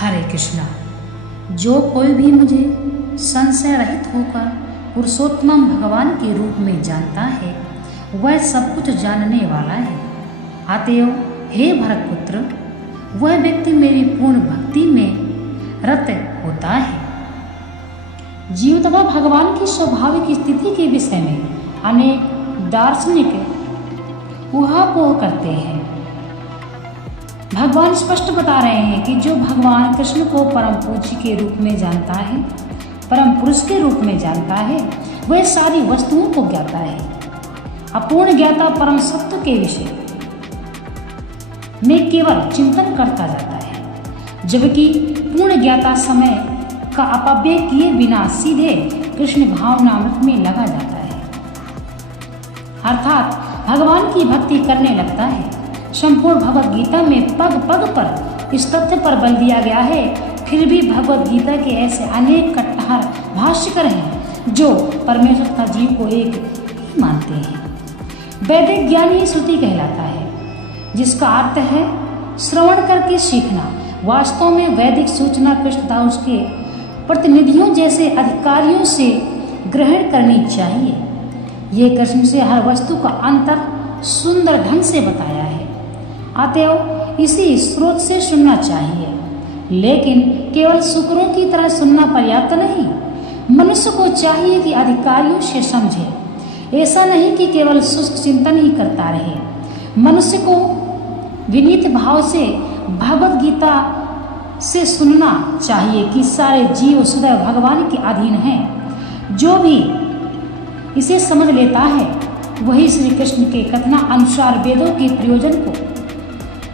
हरे कृष्णा। जो कोई भी मुझे संशय रहित होकर पुरुषोत्तम भगवान के रूप में जानता है वह सब कुछ जानने वाला है। अतएव हे भरतपुत्र, वह व्यक्ति मेरी पूर्ण भक्ति में रत होता है। जीव तथा भगवान की स्वाभाविक स्थिति के विषय में अनेक दार्शनिक ऊहापोह करते हैं। भगवान स्पष्ट बता रहे हैं कि जो भगवान कृष्ण को परम पूज्य के रूप में जानता है, परम पुरुष के रूप में जानता है, वह सारी वस्तुओं को ज्ञाता है। अपूर्ण ज्ञाता परम सत्य के विषय में केवल चिंतन करता जाता है, जबकि पूर्ण ज्ञाता समय का अपव्यय किए बिना सीधे कृष्ण भावनामृत में लगा जाता है, अर्थात भगवान की भक्ति करने लगता है। संपूर्ण भगवत गीता में पग पग पर इस तथ्य पर बल दिया गया है। फिर भी भगवत गीता के ऐसे अनेक कट्टर भाष्यकर हैं जो परमेश्वर तथा जीव को एक ही मानते हैं। वैदिक ज्ञान ही श्रुति कहलाता है, जिसका अर्थ है श्रवण करके सीखना। वास्तव में वैदिक सूचना कृष्ण तथा उसके प्रतिनिधियों जैसे अधिकारियों से ग्रहण करनी चाहिए। ये कृष्ण से हर वस्तु का अंतर सुंदर ढंग से बताया है, अतएव इसी स्रोत से सुनना चाहिए। लेकिन केवल शुक्रों की तरह सुनना पर्याप्त नहीं। मनुष्य को चाहिए कि अधिकारियों से समझे, ऐसा नहीं कि केवल शुष्क चिंतन ही करता रहे। मनुष्य को विनीत भाव से भगवत गीता से सुनना चाहिए कि सारे जीव सदैव भगवान के अधीन हैं। जो भी इसे समझ लेता है वही श्री कृष्ण के कथना अनुसार वेदों के प्रयोजन को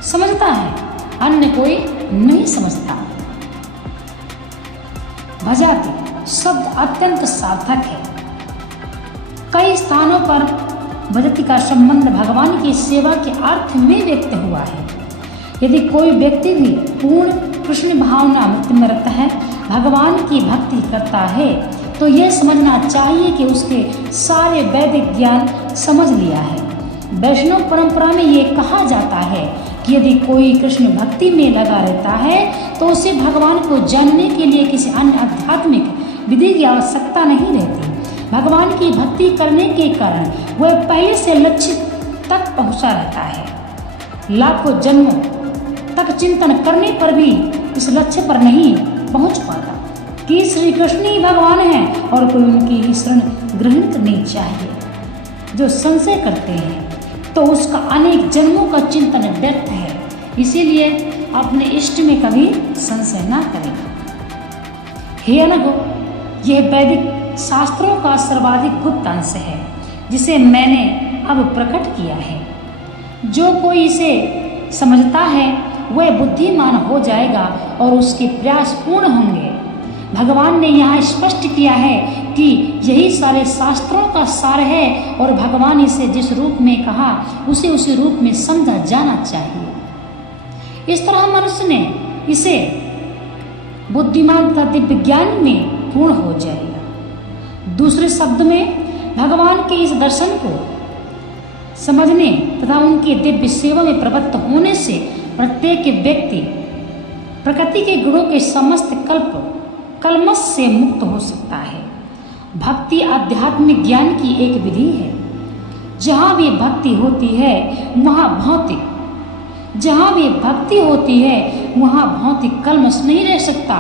समझता है, अन्य कोई नहीं समझता। भजाति शब्द अत्यंत सार्थक है। कई स्थानों पर भजति का संबंध भगवान की सेवा के अर्थ में व्यक्त हुआ है। यदि कोई व्यक्ति भी पूर्ण कृष्ण भावना मुक्त में रहता है, भगवान की भक्ति करता है, तो यह समझना चाहिए कि उसके सारे वैदिक ज्ञान समझ लिया है। वैष्णव परंपरा में ये कहा जाता है कि यदि कोई कृष्ण भक्ति में लगा रहता है तो उसे भगवान को जानने के लिए किसी अन्य आध्यात्मिक विधि की आवश्यकता नहीं रहती। भगवान की भक्ति करने के कारण वह पहले से लक्ष्य तक पहुंचा रहता है। लाखों जन्मों तक चिंतन करने पर भी इस लक्ष्य पर नहीं पहुंच पाता कि श्री कृष्ण ही भगवान हैं और कोई उनकी ही शरण ग्रहण करनी चाहिए। जो संशय करते हैं तो उसका अनेक जन्मों का चिंतन व्यर्थ है। इसीलिए अपने इष्ट में कभी संशय ना करें। हे अनघो, यह वैदिक शास्त्रों का सर्वाधिक गुप्त अंश है जिसे मैंने अब प्रकट किया है। जो कोई इसे समझता है वह बुद्धिमान हो जाएगा और उसके प्रयास पूर्ण होंगे। भगवान ने यहाँ स्पष्ट किया है कि यही सारे शास्त्रों का सार है और भगवान इसे जिस रूप में कहा उसे उसी रूप में समझा जाना चाहिए। इस तरह मनुष्य ने इसे बुद्धिमान तथा दिव्य ज्ञान में पूर्ण हो जाएगा। दूसरे शब्द में भगवान के इस दर्शन को समझने तथा उनकी दिव्य सेवा में प्रवृत्त होने से प्रत्येक व्यक्ति प्रकृति के गुणों के समस्त कलमश से मुक्त हो सकता है। भक्ति आध्यात्मिक ज्ञान की एक विधि है। जहाँ भी भक्ति होती है वहाँ भौतिक कलमश नहीं रह सकता।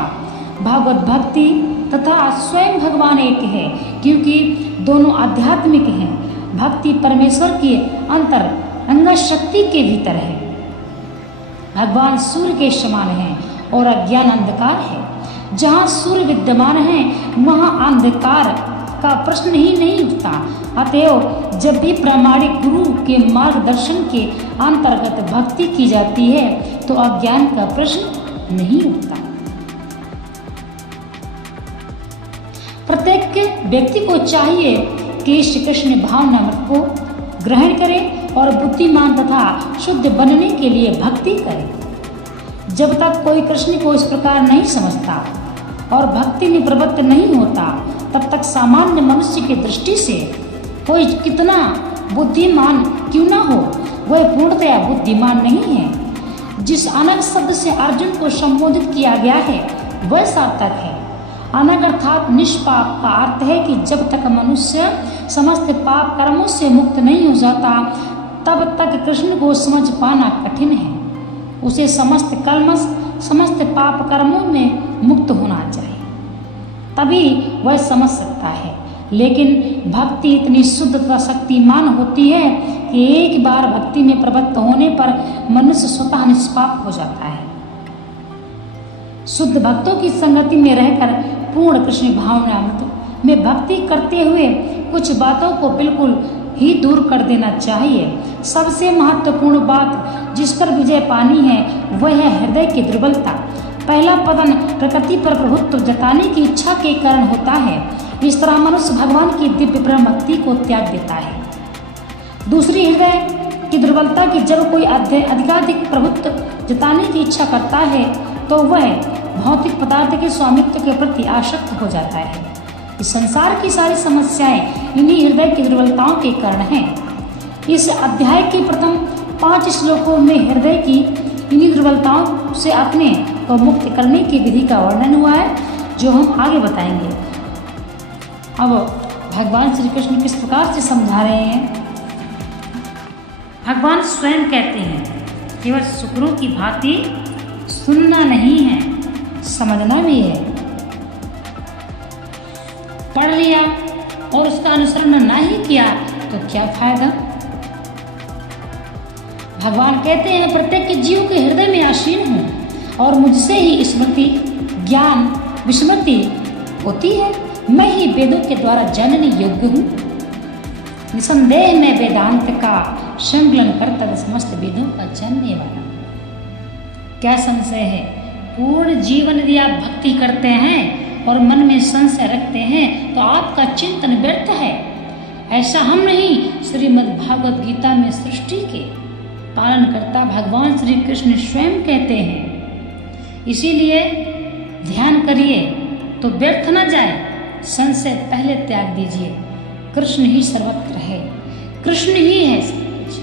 भगवत भक्ति तथा स्वयं भगवान एक है, क्योंकि दोनों आध्यात्मिक हैं। भक्ति परमेश्वर की अंतरंग शक्ति के भीतर है। भगवान सूर्य के समान है और अज्ञान अंधकार है। जहाँ सूर्य विद्यमान है वहाँ अंधकार का प्रश्न ही नहीं उठता। अतएव जब भी प्रामाणिक गुरु के मार्गदर्शन के अंतर्गत भक्ति की जाती है तो अज्ञान का प्रश्न नहीं उठता। प्रत्येक व्यक्ति को चाहिए कि श्री कृष्ण भावनामृत को ग्रहण करे और बुद्धिमान तथा शुद्ध बनने के लिए भक्ति करे। जब तक कोई कृष्ण को इस प्रकार नहीं समझता और भक्ति में प्रवृत्त नहीं होता, तब तक सामान्य मनुष्य की दृष्टि से कोई कितना बुद्धिमान क्यों ना हो, वह पूर्णतया बुद्धिमान नहीं है। जिस अनग शब्द से अर्जुन को संबोधित किया गया है वह सार्थक है। अनग अर्थात निष्पाप का अर्थ है कि जब तक मनुष्य समस्त पाप कर्मों से मुक्त नहीं हो जाता तब तक कृष्ण को समझ पाना कठिन है। उसे समस्त कल्मश समस्त पाप कर्मों में मुक्त होना चाहिए, तभी वह समझ सकता है। लेकिन भक्ति इतनी शुद्ध तथा शक्तिमान होती है कि एक बार भक्ति में प्रवृत्त होने पर मनुष्य स्वतः निष्पाप हो जाता है। शुद्ध भक्तों की संगति में रहकर पूर्ण कृष्ण भावना में भक्ति करते हुए कुछ बातों को बिल्कुल ही दूर कर देना चाहिए। सबसे महत्वपूर्ण बात जिस पर विजय पानी है वह है हृदय की दुर्बलता। पहला पतन प्रकृति पर प्रभुत्व जताने की इच्छा के कारण होता है। इस तरह मनुष्य भगवान की दिव्य ब्रह्म भक्ति को त्याग देता है। दूसरी हृदय की दुर्बलता की जब कोई अधिकाधिक प्रभुत्व जताने की इच्छा करता है तो वह भौतिक पदार्थ के स्वामित्व के प्रति आसक्त हो जाता है। इस संसार की सारी समस्याएं इन्हीं हृदय की दुर्बलताओं के कारण हैं। इस अध्याय के प्रथम 5 श्लोकों में हृदय की इन्हीं दुर्बलताओं से अपने को मुक्त करने की विधि का वर्णन हुआ है, जो हम आगे बताएंगे। अब भगवान श्री कृष्ण किस प्रकार से समझा रहे हैं। भगवान स्वयं कहते हैं केवल शुक्रों की भांति सुनना नहीं है, समझना भी है। पढ़ लिया और उसका अनुसरण नहीं किया तो क्या फायदा। भगवान कहते हैं मैं प्रत्येक जीव के हृदय में आसीन हूँ और मुझसे ही स्मृति ज्ञान विस्मृति होती है। मैं ही वेदों के द्वारा जानने योग्य हूँ। निसंदेह मैं वेदांत का संकलन करता समस्त वेदों का जानने वाला। क्या संशय है, पूर्ण जीवन यदि आप भक्ति करते हैं और मन में संशय रखते हैं तो आपका चिंतन व्यर्थ है। ऐसा हम नहीं, श्रीमद् भागवत गीता में सृष्टि के पालनकर्ता भगवान श्री कृष्ण स्वयं कहते हैं। इसीलिए ध्यान करिए तो व्यर्थ न जाए, संशय पहले त्याग दीजिए। कृष्ण ही सर्वत्र है, कृष्ण ही है सब कुछ।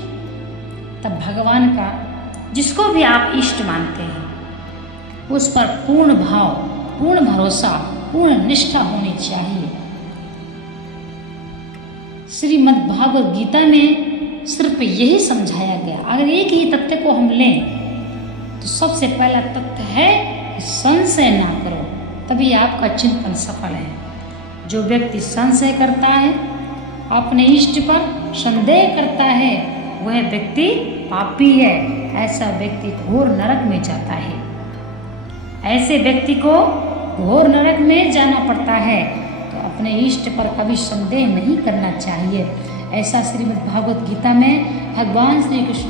तब भगवान का जिसको भी आप इष्ट मानते हैं उस पर पूर्ण भाव पूर्ण भरोसा पूर्ण निष्ठा होनी चाहिए। श्रीमद् भागवत गीता में सिर्फ यही समझाया गया। अगर एक ही तथ्य को हम लें तो सबसे पहला तथ्य है संशय ना करो, तभी आपका चिंतन सफल है। जो व्यक्ति संशय करता है, अपने इष्ट पर संदेह करता है, वह व्यक्ति पापी है। ऐसा व्यक्ति घोर नरक में जाता है। ऐसे व्यक्ति को घोर नरक में जाना पड़ता है, तो अपने इष्ट पर कभी संदेह नहीं करना चाहिए। ऐसा श्रीमद् भागवत गीता में भगवान श्री कृष्ण